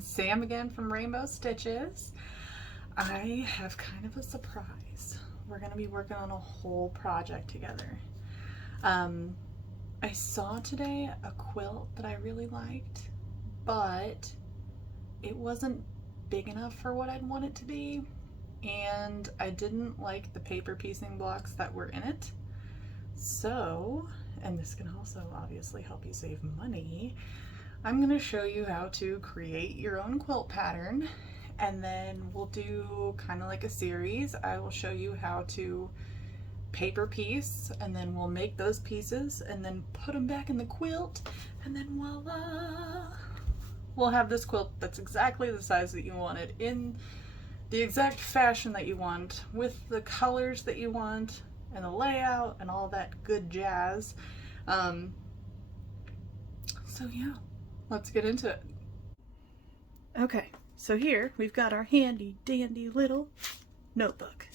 Sam again from Rainbow Stitches. I have kind of a surprise. We're going to be working on a whole project together. I saw today a quilt that I really liked, but it wasn't big enough for what I'd want it to be, and I didn't like the paper piecing blocks that were in it. So, and this can also obviously help you save money, I'm going to show you how to create your own quilt pattern, and then we'll do kind of like a series. I will show you how to paper piece, and then we'll make those pieces and then put them back in the quilt, and then voila! We'll have this quilt that's exactly the size that you wanted, in the exact fashion that you want, with the colors that you want, and the layout, and all that good jazz. So yeah, let's get into it. Okay, so here we've got our handy dandy little notebook.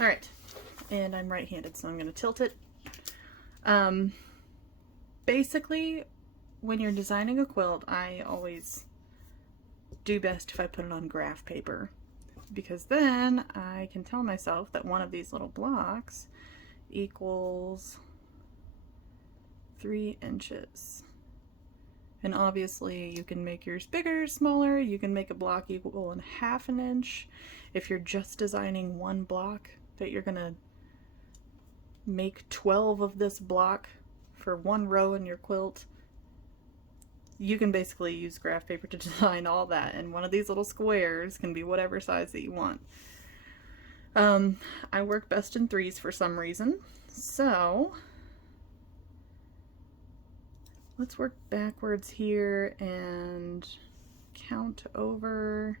All right, and I'm right-handed, so I'm going to tilt it. Basically, when you're designing a quilt, I always do best if I put it on graph paper, because then I can tell myself that one of these little blocks equals 3 inches. And obviously you can make yours bigger, smaller. You can make a block equal in 1/2 inch. If you're just designing one block that you're gonna make 12 of this block for one row in your quilt, you can basically use graph paper to design all that, and one of these little squares can be whatever size that you want. I work best in 3s for some reason, so let's work backwards here and count over.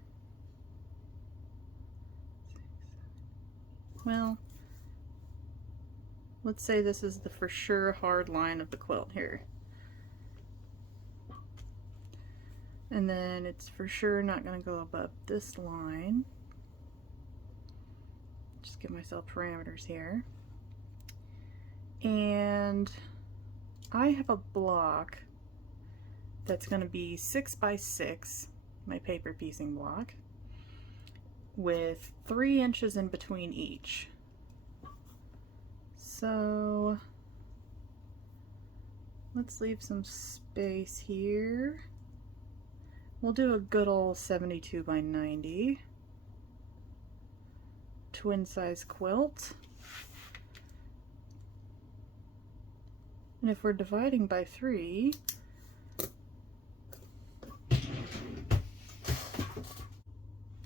Well, let's say this is the for sure hard line of the quilt here. And then it's for sure not going to go above this line. Just give myself parameters here. And I have a block that's going to be 6 by 6, my paper piecing block, with 3 inches in between each. So let's leave some space here. We'll do a good old 72 by 90 twin size quilt. And if we're dividing by 3,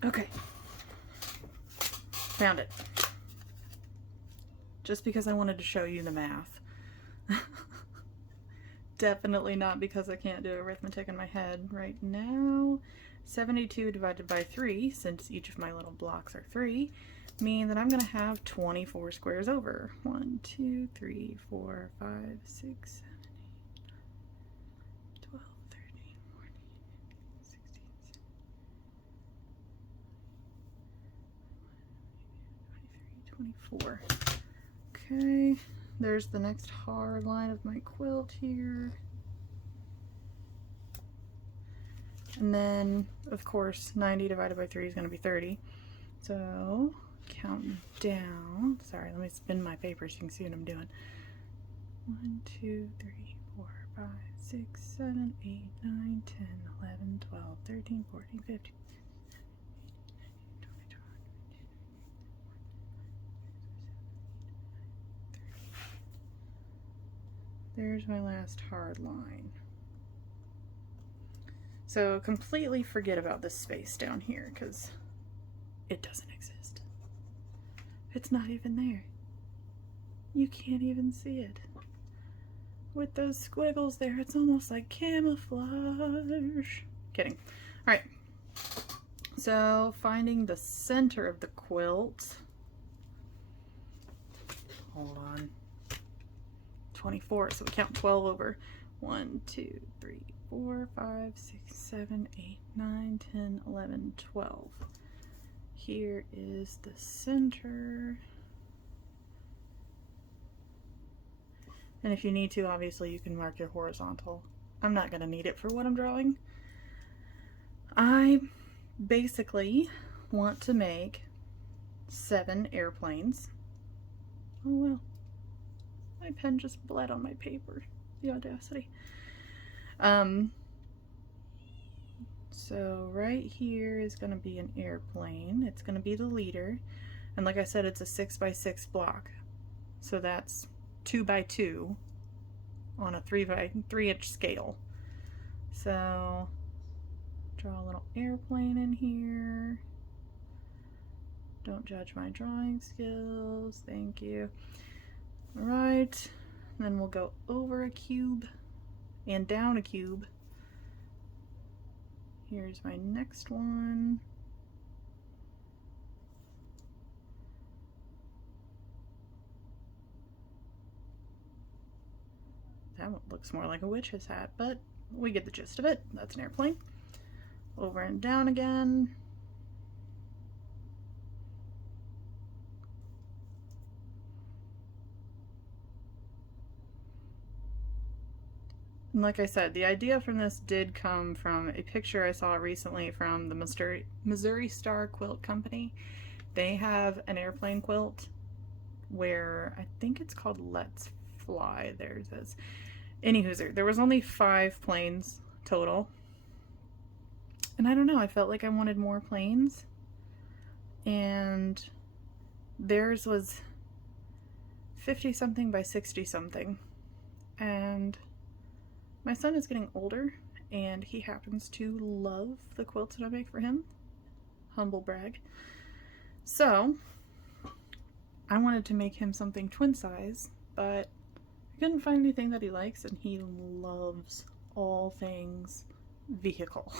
okay, found it. Just because I wanted to show you the math. Definitely not because I can't do arithmetic in my head right now. 72 divided by 3, since each of my little blocks are 3, mean that I'm going to have 24 squares over. 1, 2, 3, 4, 5, 6, 7, 8, 12, 13, 14, 16, 17, 23, 24. Okay, there's the next hard line of my quilt here. And then, of course, 90 divided by 3 is going to be 30. So, count down. Sorry, let me spin my paper so you can see what I'm doing. 1, 2, 3, 4, 5, 6, 7, 8, 9, 10, 11, 12, 13, 14, 15. There's my last hard line. So completely forget about this space down here because it doesn't exist. It's not even there. You can't even see it. With those squiggles there, it's almost like camouflage. Kidding. All right. So finding the center of the quilt. Hold on. 24, so we count 12 over. 1, 2, 3, 4, 5, 6, 7, 8, 9, 10, 11, 12. Here is the center. And if you need to, obviously you can mark your horizontal. I'm not going to need it for what I'm drawing. I basically want to make 7 airplanes. Oh well, my pen just bled on my paper. The audacity. So right here is going to be an airplane. It's going to be the leader. And like I said, it's a 6x6 block. So that's 2x2 on a 3x3 scale. So draw a little airplane in here. Don't judge my drawing skills. Thank you. All right. Then we'll go over a cube and down a cube. Here's my next one. That one looks more like a witch's hat, but we get the gist of it. That's an airplane. Over and down again. And like I said, the idea from this did come from a picture I saw recently from the Missouri Star Quilt Company. They have an airplane quilt where I think it's called Let's Fly. There's this. Anywho, there was only 5 planes total. And I don't know, I felt like I wanted more planes. And theirs was 50 something by 60 something. And my son is getting older and he happens to love the quilts that I make for him. Humble brag. So I wanted to make him something twin size, but I couldn't find anything that he likes, and he loves all things vehicle.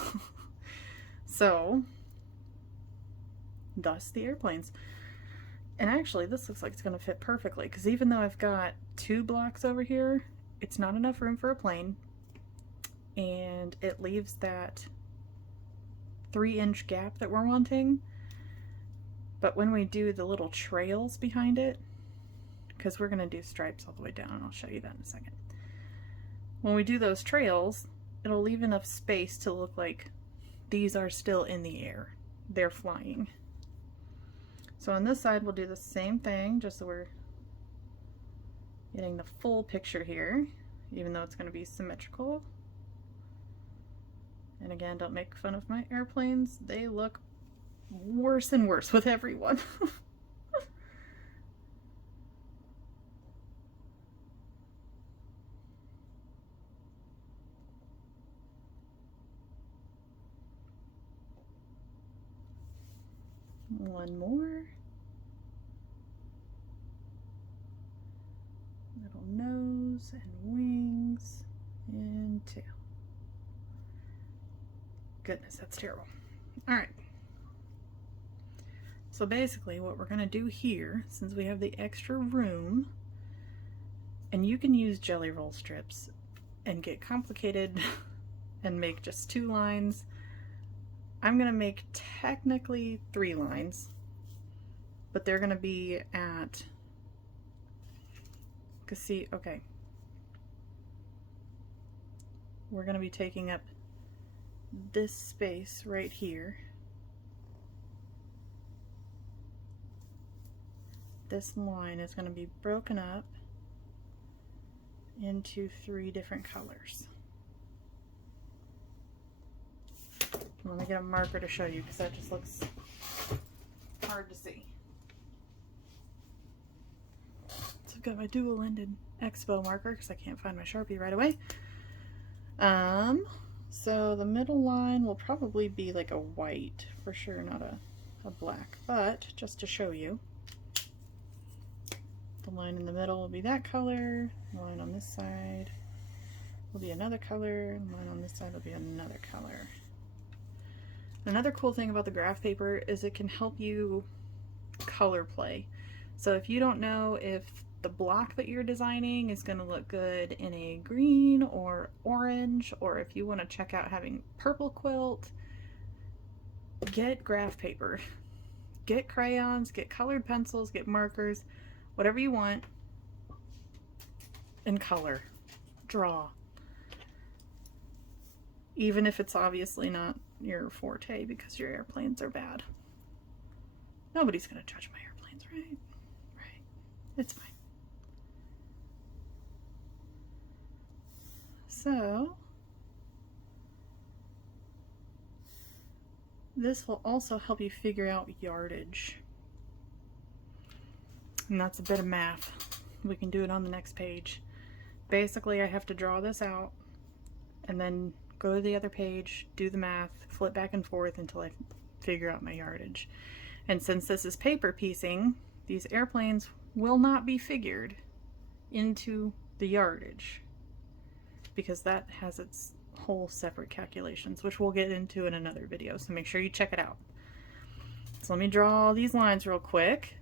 So thus the airplanes. And actually this looks like it's going to fit perfectly, because even though I've got 2 blocks over here, it's not enough room for a plane, and it leaves that 3-inch gap that we're wanting. But when we do the little trails behind it, because we're going to do stripes all the way down, and I'll show you that in a second. When we do those trails, it'll leave enough space to look like these are still in the air. They're flying. So on this side, we'll do the same thing, just so we're getting the full picture here, even though it's going to be symmetrical. And again, don't make fun of my airplanes. They look worse and worse with every one. One more. Little nose and wings and tail. Goodness, that's terrible. All right. So basically what we're going to do here, since we have the extra room, and you can use jelly roll strips and get complicated and make just 2 lines. I'm going to make technically 3 lines, but they're going to be at, because see, okay, we're going to be taking up this space right here. This line is going to be broken up into 3 different colors. Let me get a marker to show you, because that just looks hard to see. So I've got my dual-ended Expo marker because I can't find my Sharpie right away. So the middle line will probably be like a white, for sure, not a black, but just to show you, the line in the middle will be that color, the line on this side will be another color, and the line on this side will be another color. Another cool thing about the graph paper is it can help you color play. So if you don't know if the block that you're designing is going to look good in a green or orange, or if you want to check out having purple quilt, get graph paper. Get crayons, get colored pencils, get markers, whatever you want, and color. Draw. Even if it's obviously not your forte because your airplanes are bad. Nobody's gonna judge my airplanes, right? Right. It's fine. So this will also help you figure out yardage. And that's a bit of math. We can do it on the next page. Basically, I have to draw this out and then go to the other page, do the math, flip back and forth until I figure out my yardage. And since this is paper piecing, these airplanes will not be figured into the yardage because that has its whole separate calculations, which we'll get into in another video, so make sure you check it out. So let me draw these lines real quick.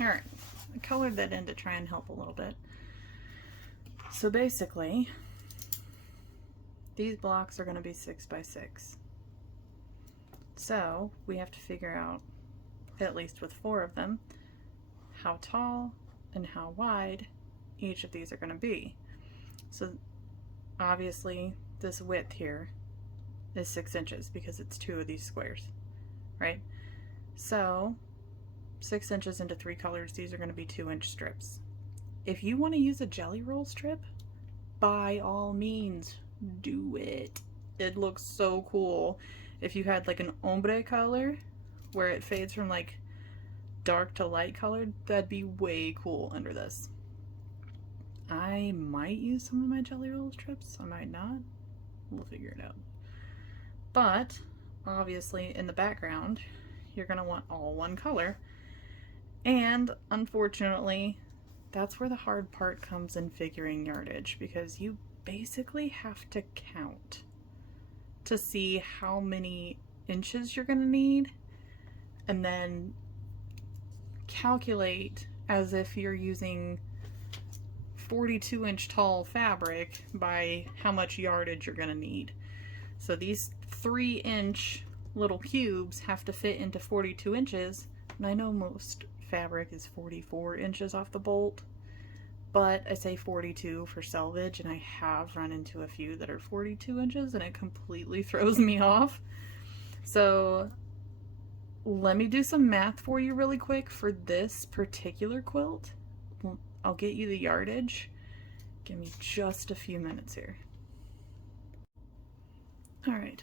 Alright, I colored that in to try and help a little bit. So basically, these blocks are going to be 6 by 6. So we have to figure out, at least with 4 of them, how tall and how wide each of these are going to be. So obviously this width here is 6 inches because it's 2 of these squares, right? So 6 inches into 3 colors, these are going to be 2-inch strips. If you want to use a jelly roll strip, by all means, do it. It looks so cool. If you had like an ombre color where it fades from like dark to light colored, that'd be way cool under this. I might use some of my jelly roll strips, I might not. We'll figure it out. But obviously in the background, you're going to want all one color. And unfortunately, that's where the hard part comes in figuring yardage, because you basically have to count. to see how many inches you're going to need, and then calculate as if you're using 42-inch tall fabric by how much yardage you're going to need. So these 3-inch little cubes have to fit into 42 inches, and I know most fabric is 44 inches off the bolt, but I say 42 for selvage, and I have run into a few that are 42 inches and it completely throws me off. So let me do some math for you really quick for this particular quilt. I'll get you the yardage. Give me just a few minutes here. All right,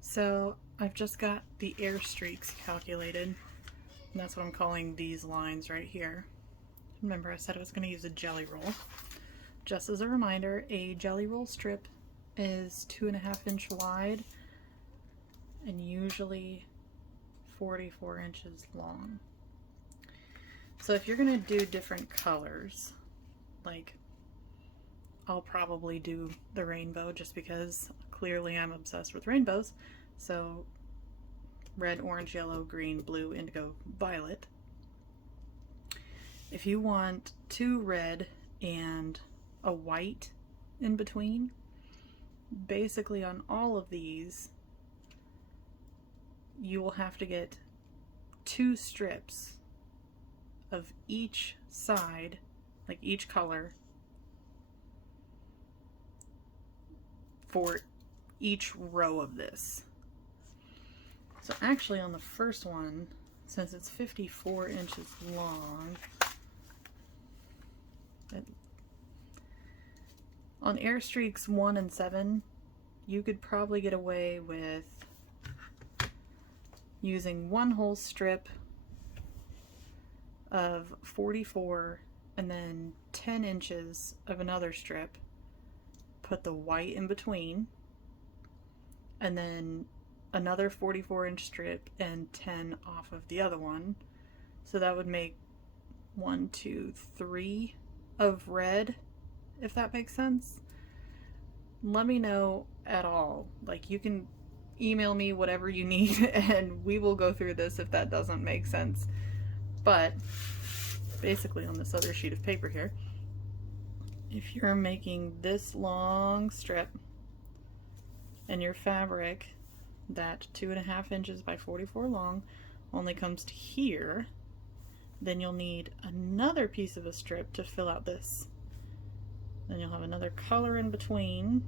so I've just got the air streaks calculated, and that's what I'm calling these lines right here. Remember, I said I was going to use a jelly roll. Just as a reminder, a jelly roll strip is 2.5-inch wide and usually 44 inches long. So if you're going to do different colors, like I'll probably do the rainbow just because clearly I'm obsessed with rainbows. So red, orange, yellow, green, blue, indigo, violet. If you want 2 red and a white in between, basically on all of these, you will have to get 2 strips of each side, like each color, for each row of this. So actually on the first one, since it's 54 inches long, on air streaks 1 and 7, you could probably get away with using 1 whole strip of 44 and then 10 inches of another strip, put the white in between, and then another 44-inch strip and 10 off of the other one. So that would make 1, 2, 3 of red, if that makes sense. Let me know at all. Like, you can email me whatever you need and we will go through this if that doesn't make sense. But basically on this other sheet of paper here, if you're making this long strip and your fabric, that 2.5 inches by 44 long, only comes to here, then you'll need another piece of a strip to fill out this. Then you'll have another color in between.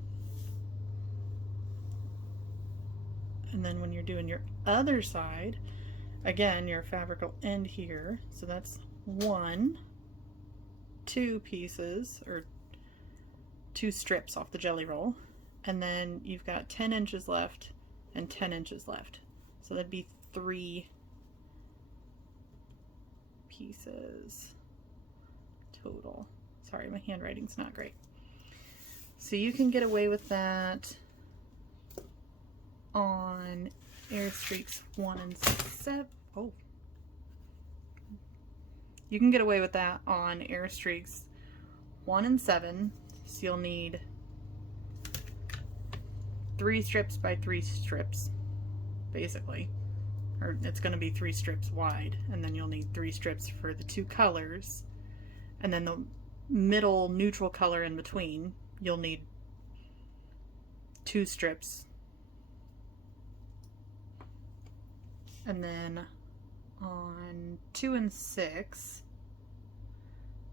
And then when you're doing your other side, again, your fabric will end here. So that's 1, 2 pieces, or 2 strips off the jelly roll. And then you've got 10 inches left and 10 inches left. So that'd be 3 pieces total. Sorry, my handwriting's not great. So you can get away with that on air streaks 1 and 7. Oh. You can get away with that on air streaks 1 and 7. So you'll need 3 strips by 3 strips, basically. Or it's going to be 3 strips wide, and then you'll need 3 strips for the 2 colors. And then the middle neutral color in between, you'll need 2 strips. And then on 2 and 6,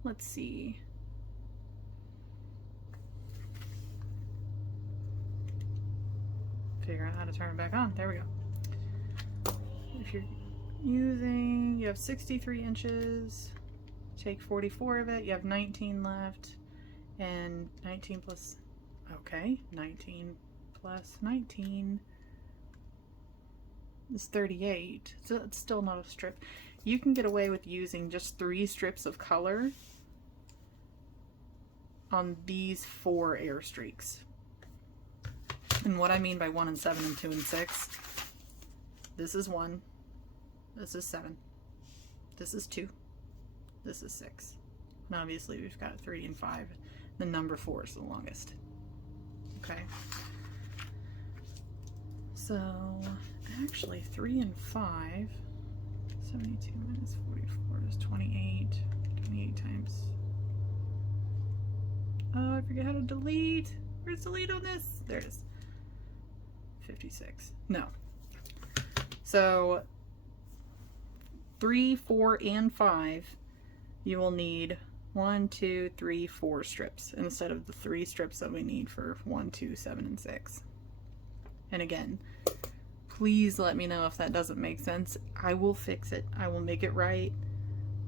let's see. Figure out how to turn it back on. There we go. If you're using, you have 63 inches, take 44 of it, you have 19 left, and 19 plus, okay, 19 plus 19 is 38, so it's still not a strip. You can get away with using just 3 strips of color on these 4 air streaks. And what I mean by 1 and 7 and 2 and 6, this is 1, this is 7, this is 2, this is 6. And obviously we've got 3 and 5. The number 4 is the longest. Okay. So actually 3 and 5, 72 minus 44 is 28. 28 times. Oh, I forget how to delete. Where's delete on this? There it is. 56. No. So 3, 4, and 5, you will need 1, 2, 3, 4 strips instead of the 3 strips that we need for 1, 2, 7, and 6. And again, please let me know if that doesn't make sense. I will fix it. I will make it right.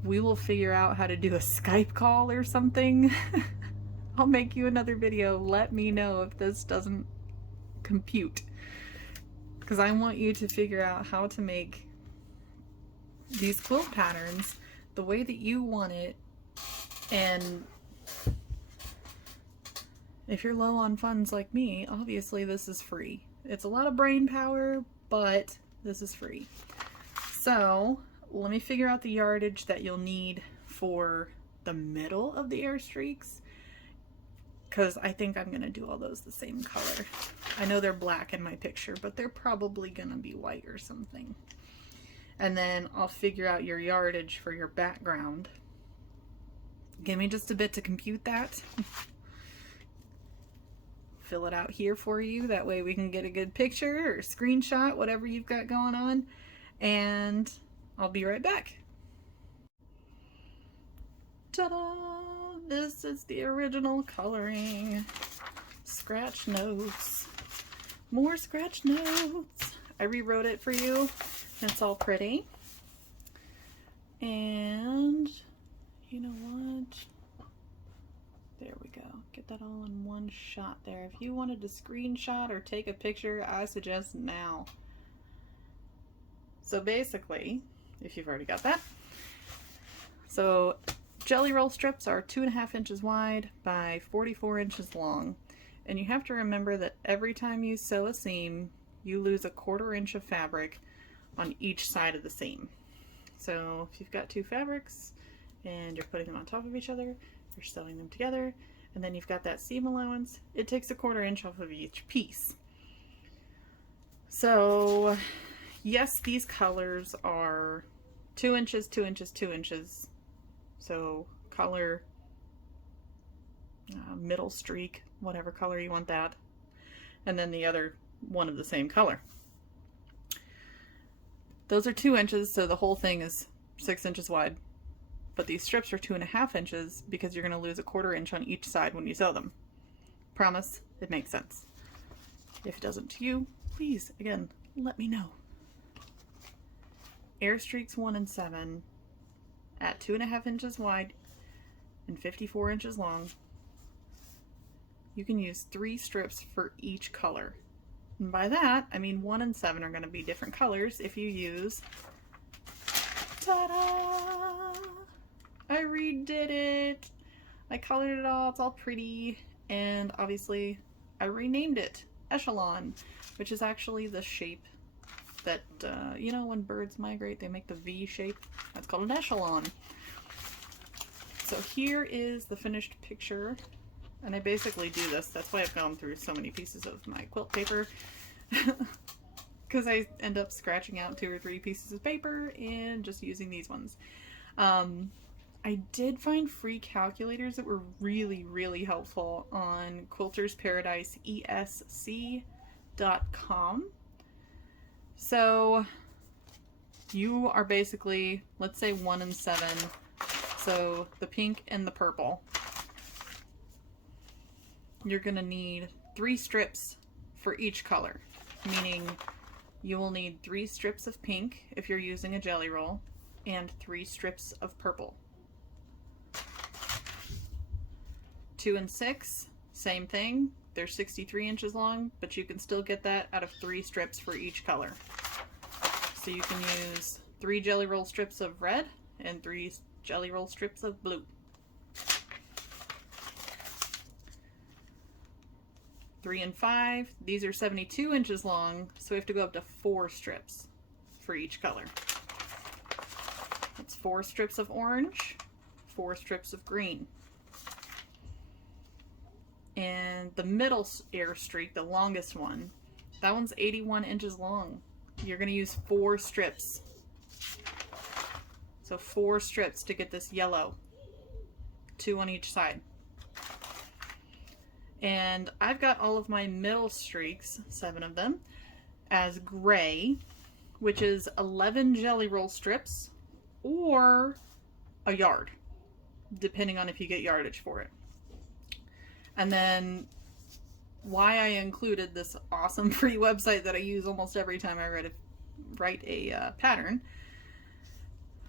We will figure out how to do a Skype call or something. I'll make you another video. Let me know if this doesn't compute. Because I want you to figure out how to make these quilt patterns the way that you want it. And if you're low on funds like me, obviously this is free. It's a lot of brain power, but this is free. So let me figure out the yardage that you'll need for the middle of the air streaks, because I think I'm going to do all those the same color. I know they're black in my picture, but they're probably going to be white or something. And then I'll figure out your yardage for your background. Give me just a bit to compute that. Fill it out here for you. That way we can get a good picture or screenshot, whatever you've got going on. And I'll be right back. Ta-da! This is the original coloring. Scratch notes. More scratch notes. I rewrote it for you. It's all pretty. And you know what? There we go. Get that all in one shot there. If you wanted to screenshot or take a picture, I suggest now. So basically, if you've already got that, so jelly roll strips are 2.5 inches wide by 44 inches long. And you have to remember that every time you sew a seam, you lose 1/4 inch of fabric on each side of the seam. So if you've got 2 fabrics and you're putting them on top of each other, you're sewing them together, and then you've got that seam allowance, it takes 1/4 inch off of each piece. So yes, these colors are 2 inches, 2 inches, 2 inches. So color middle streak, whatever color you want that, and then the other one of the same color. Those are 2 inches, so the whole thing is 6 inches wide. But these strips are 2.5 inches because you're going to lose 1/4 inch on each side when you sew them. Promise, it makes sense. If it doesn't to you, please, again, let me know. Air streaks 1 and 7 at 2.5 inches wide and 54 inches long. You can use 3 strips for each color. And by that, I mean 1 and 7 are going to be different colors if you use, ta-da! I redid it. I colored it all. It's all pretty. And obviously I renamed it Echelon, which is actually the shape that, you know, when birds migrate, they make the V shape. That's called an echelon. So here is the finished picture. And I basically do this. That's why I've gone through so many pieces of my quilt paper. Because I end up scratching out 2 or 3 pieces of paper and just using these ones. I did find free calculators that were really, really helpful on quiltersparadiseesc.com. So you are basically, let's say 1 and 7. So the pink and the purple. You're going to need 3 strips for each color, meaning you will need 3 strips of pink if you're using a jelly roll and 3 strips of purple. 2 and 6, same thing. They're 63 inches long, but you can still get that out of 3 strips for each color. So you can use 3 jelly roll strips of red and 3 jelly roll strips of blue. 3 and 5, these are 72 inches long, so we have to go up to 4 strips for each color. That's 4 strips of orange, 4 strips of green. And the middle air streak, the longest one, That one's 81 inches long. You're going to use 4 strips. So 4 strips to get this yellow. 2 on each side. And I've got all of my middle streaks, 7 of them, as gray, which is 11 jelly roll strips or a yard, depending on if you get yardage for it. And then why I included this awesome free website that I use almost every time I write a pattern.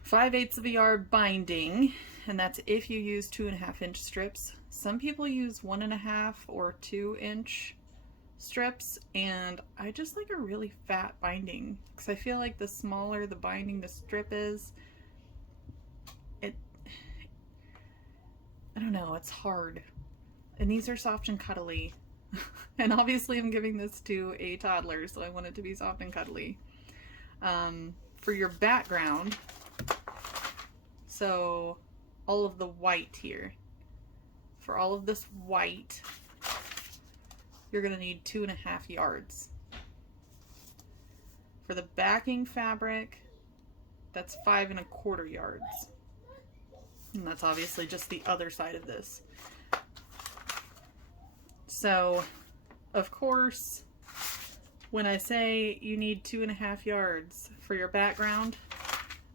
5/8 of a yard binding, and that's if you use 2.5 inch strips. Some people use 1.5 or 2 inch strips, and I just like a really fat binding because I feel like the smaller the binding the strip is, I don't know, it's hard. And these are soft and cuddly. And obviously I'm giving this to a toddler, so I want it to be soft and cuddly. For your background, so all of the white here, for all of this white, you're going to need 2.5 yards. For the backing fabric, that's 5.25 yards. And that's obviously just the other side of this. So, of course, when I say you need 2.5 yards for your background,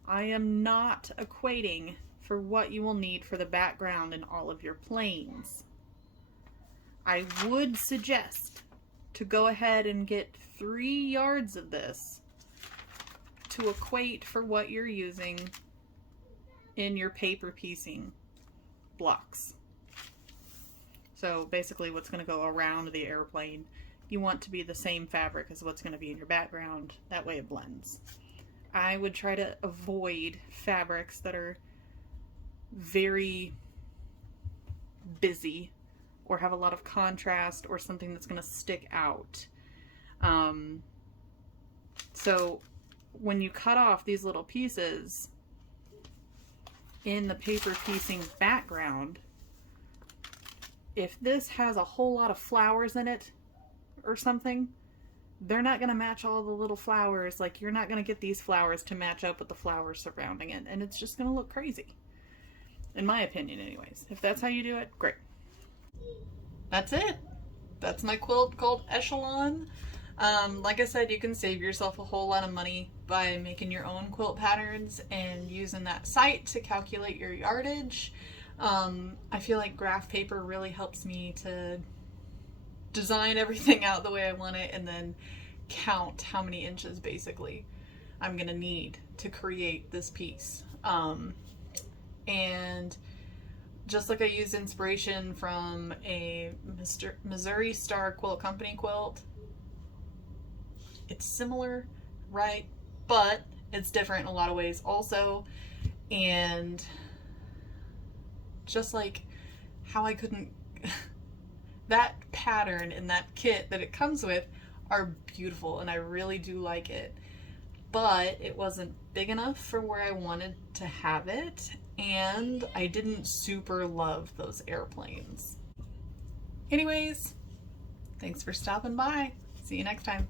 I am not equating for what you will need for the background in all of your planes. I would suggest to go ahead and get 3 yards of this to equate for what you're using in your paper piecing blocks. So basically what's going to go around the airplane, you want to be the same fabric as what's going to be in your background. That way it blends. I would try to avoid fabrics that are very busy or have a lot of contrast or something that's going to stick out. So when you cut off these little pieces in the paper piecing background, if this has a whole lot of flowers in it or something, they're not going to match all the little flowers. Like, you're not going to get these flowers to match up with the flowers surrounding it, and it's just going to look crazy. In my opinion, anyways. If that's how you do it, great. That's it. That's my quilt called Echelon. Like I said, you can save yourself a whole lot of money by making your own quilt patterns and using that site to calculate your yardage. I feel like graph paper really helps me to design everything out the way I want it and then count how many inches basically I'm gonna need to create this piece. And just like I used inspiration from a Missouri Star Quilt Company quilt, it's similar, right? But it's different in a lot of ways also. And just like how I couldn't, that pattern and that kit that it comes with are beautiful and I really do like it, but it wasn't big enough for where I wanted to have it, and I didn't super love those airplanes. Anyways, thanks for stopping by. See you next time.